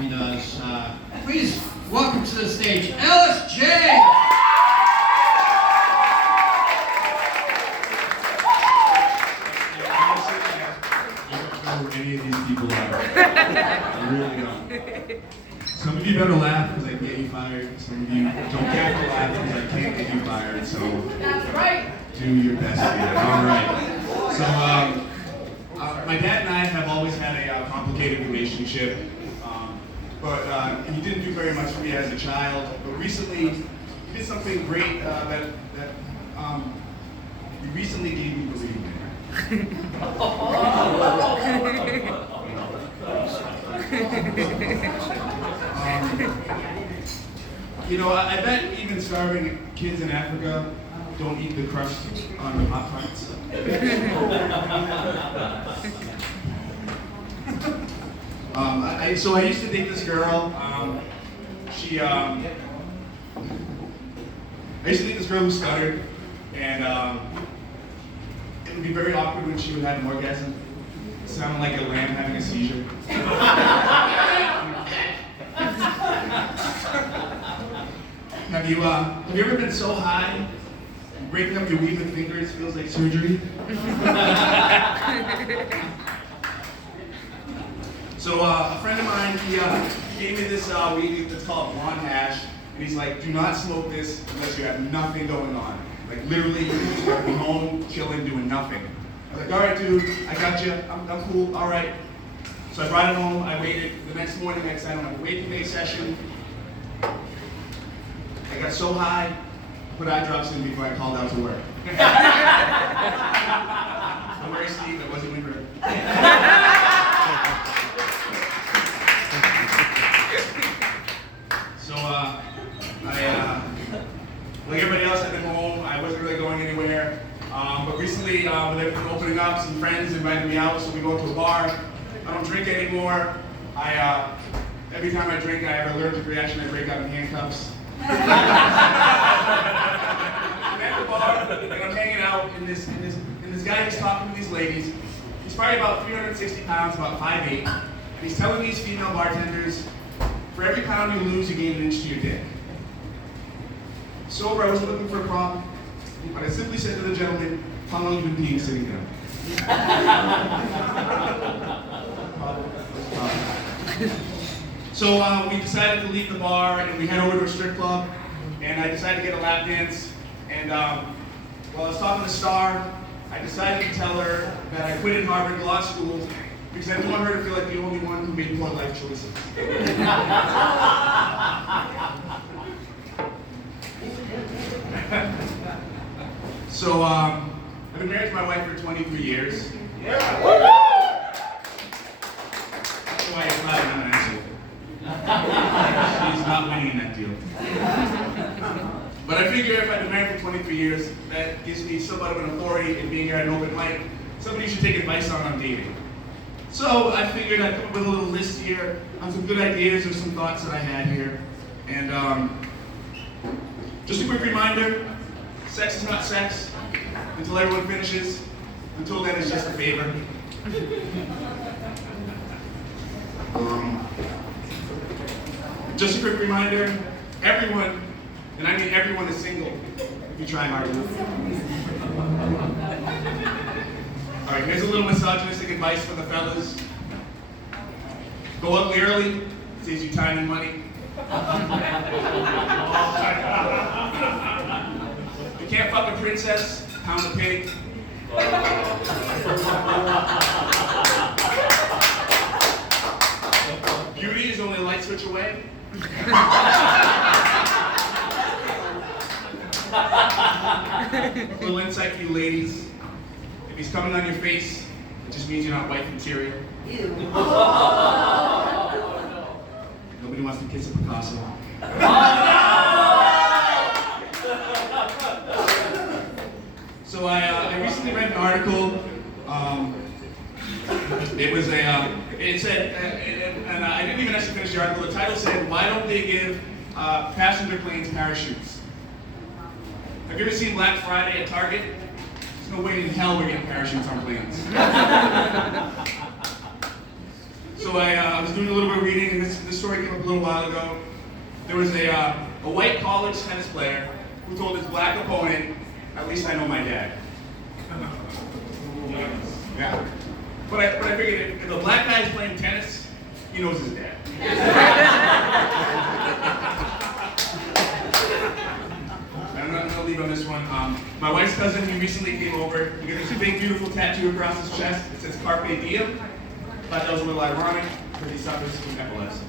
he does. Please welcome to the stage, LSJ! Who any of these people are. I really don't. Some of you better laugh because I can get you fired. Some of you don't have to laugh because I can't get you fired. So That's right! do your best here. All right. So my dad and I have always had a complicated relationship. But he didn't do very much for me as a child. But recently, he did something great that he recently gave me the ring. You know, I bet even starving kids in Africa don't eat the crust on the hot pockets. So I used to date this girl. I used to date this girl who stuttered, and it would be very awkward when she would have an orgasm. It sounded like a lamb having a seizure. Have you ever been so high, breaking up your weed with fingers feels like surgery? So a friend of mine, he gave me this weed that's called blonde hash, and he's like, do not smoke this unless you have nothing going on. Like literally, you just gotta be home, chilling, doing nothing. I was like, all right, dude, I got you. I'm cool. All right. So I brought it home. I waited. The next morning, next night, on my wake day session, I got so high, I put eye drops in before I called out to work. Don't worry, Steve. It wasn't Winter. So like everybody else, I've been home. I wasn't really going anywhere. But recently, with everything opening up, some friends invited me out, so we go to a bar. I don't drink anymore. Every time I drink, I have an allergic reaction. I break out in handcuffs. I'm at the bar, and I'm hanging out, and this guy is talking to these ladies. He's probably about 360 pounds, about 5'8", and he's telling these female bartenders, for every pound you lose, you gain an inch to your dick. Sober, I wasn't looking for a problem, but I simply said to the gentleman, how long have you been peeing sitting down? So we decided to leave the bar and we head over to a strip club, and I decided to get a lap dance. And while I was talking to Star, I decided to tell her that I quit Harvard Law School because I didn't want her to feel like the only one who made poor life choices. So I've been married to my wife for 23 years. That's why it's not an answer. She's not winning in that deal. But I figure if I've been married for 23 years, that gives me somewhat of an authority in being here at an open mic. Somebody you should take advice on dating. So I figured I'd come up with a little list here on some good ideas or some thoughts that I had here. And just a quick reminder, sex is not sex until everyone finishes. Until then, it's just a favor. Just a quick reminder, everyone, and I mean everyone, is single if you try hard enough. All right, here's a little misogynistic advice for the fellas. Go ugly early, saves you time and money. If you can't fuck a princess, pound a pig. Beauty is only a light switch away. Little insight for you ladies. If he's coming on your face, it just means you're not wife material. Ew. Nobody wants to kiss a Picasso. So I recently read an article. It said, and I didn't even actually finish the article. The title said, "Why don't they give passenger planes parachutes?" Have you ever seen Black Friday at Target? There's no way in hell we're getting parachutes on planes. So I was doing a little bit of reading, and this story came up a little while ago. There was a white college tennis player who told his black opponent, "At least I know my dad." Yeah. But I figured if a black guy is playing tennis, he knows his dad. I'm not gonna leave on this one. My wife's cousin, he recently came over. He got this big, beautiful tattoo across his chest. It says Carpe Diem. Thought that was a little ironic because he suffers from epilepsy.